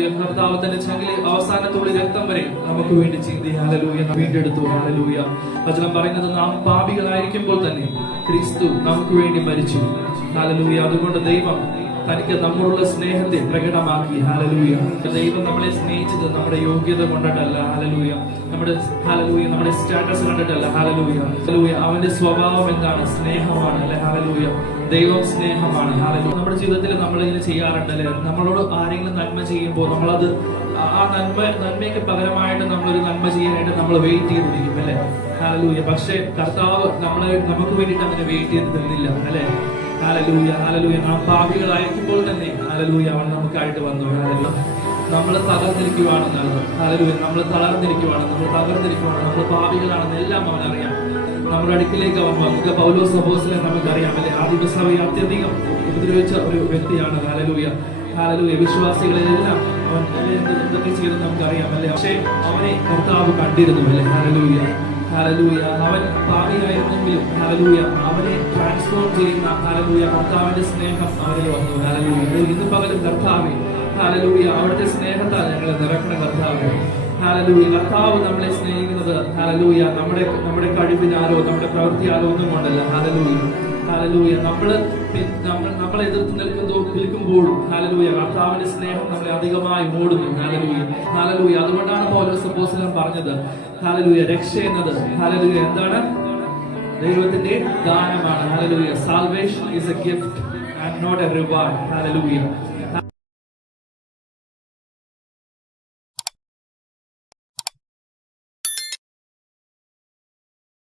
കർത്താവ് തന്റെ ചങ്കിലെ അവസാനത്തോടെ രക്തം വരെ നമുക്ക് വേണ്ടി ചിന്തി. ഹല്ലേലൂയ. വീണ്ടെടുത്തു. ഹല്ലേലൂയ. വചനം പറയുന്നത് നാം പാപികളായിരിക്കുമ്പോൾ തന്നെ ക്രിസ്തു നമുക്ക് വേണ്ടി മരിച്ചു. ഹല്ലേലൂയ. അതുകൊണ്ട് ദൈവം തനിക്ക് നമ്മളുള്ള സ്നേഹത്തെ പ്രകടമാക്കി. ഹല്ലേലൂയ. ദൈവം നമ്മളെ സ്നേഹിച്ചത് നമ്മുടെ യോഗ്യത കൊണ്ടിട്ടല്ല. ഹല്ലേലൂയ. നമ്മുടെ സ്റ്റാറ്റസ് കണ്ടിട്ടല്ല. ഹല്ലേലൂയ. അവന്റെ സ്വഭാവം എന്താണ്? സ്നേഹമാണ്. അല്ലെ? ഹല്ലേലൂയ. ദൈവം സ്നേഹമാണ്. ഹല്ലേലൂയ. നമ്മുടെ ജീവിതത്തിൽ നമ്മൾ ഇങ്ങനെ ചെയ്യാറുണ്ടല്ലേ? നമ്മളോട് ആരെങ്കിലും നന്മ ചെയ്യുമ്പോൾ നമ്മളത് ആ നന്മയ്ക്ക് പകരമായിട്ട് നമ്മളൊരു നന്മ ചെയ്യാനായിട്ട് നമ്മൾ വെയിറ്റ് ചെയ്തിരിക്കും അല്ലെ? ഹല്ലേലൂയ. പക്ഷെ കർത്താവ് നമുക്ക് വേണ്ടിയിട്ട് അങ്ങനെ വെയിറ്റ് ചെയ്ത് തന്നില്ല അല്ലെ? ഹല്ലേലൂയ. ഹല്ലേലൂയ. നാം പാപികളായിരിക്കുമ്പോൾ തന്നെ ഹല്ലേലൂയ അവൻ നമുക്കായിട്ട് വന്നു. ഹല്ലേലൂയ. നമ്മൾ തകർന്നിരിക്കുവാണെന്നാണ്. ഹല്ലേലൂയ. നമ്മൾ തളർന്നിരിക്കുവാണ്, നമ്മൾ തകർന്നിരിക്കുവാണ്, നമ്മൾ പാപികളാണെന്ന് എല്ലാം അവൻ അറിയാം. നമ്മുടെ അടുക്കിലേക്ക് അവൻ വന്നു. പൗലോസ് അപ്പോസ്തലനെ നമുക്കറിയാം അല്ലെ? ആദിമസഭയെ അത്യധികം ഉപദ്രവിച്ച ഒരു വ്യക്തിയാണ്. ഹല്ലേലൂയ. ഹല്ലേലൂയ. വിശ്വാസികളെല്ലാം അവൻ എന്തൊക്കെ ചെയ്തെന്ന് നമുക്കറിയാം അല്ലെ? പക്ഷേ അവനെ കർത്താവ് കണ്ടിരുന്നു അല്ലെ? ഹല്ലേലൂയ. ഹല്ലേലൂയ. അവൻ പാപിയായിരുന്നെങ്കിലും ഹല്ലേലൂയ അവനെ ട്രാൻസ്ഫോം ചെയ്യുന്ന ഹല്ലേലൂയ കർത്താവിന്റെ സ്നേഹം അവനിൽ വന്നു. ഹല്ലേലൂയ. ഇന്ന് പകലും കർത്താവേ ഹല്ലേലൂയ അവിടുത്തെ സ്നേഹത്താൽ ഞങ്ങളെ നിറയ്ക്കണ കർത്താവേ. ഹല്ലേലൂയ. കർത്താവ് നമ്മളെ സ്നേഹിക്കുന്നത് ഹല്ലേലൂയ നമ്മുടെ കഴിവിനാലോ നമ്മുടെ പ്രവൃത്തിയാലോ ഒന്നും കൊണ്ടല്ല. ഹല്ലേലൂയ. ഹല്ലേലൂയ. നമ്മളെ എതിർത്ത് നിൽക്കുമ്പോഴും ഹല്ലേലൂയ കർത്താവിന്റെ സ്നേഹം നമ്മളെ അധികമായി മൂടുന്നു. ഹല്ലേലൂയ. ഹല്ലേലൂയ. അതുകൊണ്ടാണ് പൗലോസ് അപ്പോസ്തലൻ പറഞ്ഞത് ഹല്ലേലൂയ രക്ഷ എന്നത് ഹല്ലേലൂയ എന്താണ്? ദൈവത്തിന്റെ ദാനമാണ്. Hallelujah. Salvation is a gift and not a reward. Hallelujah.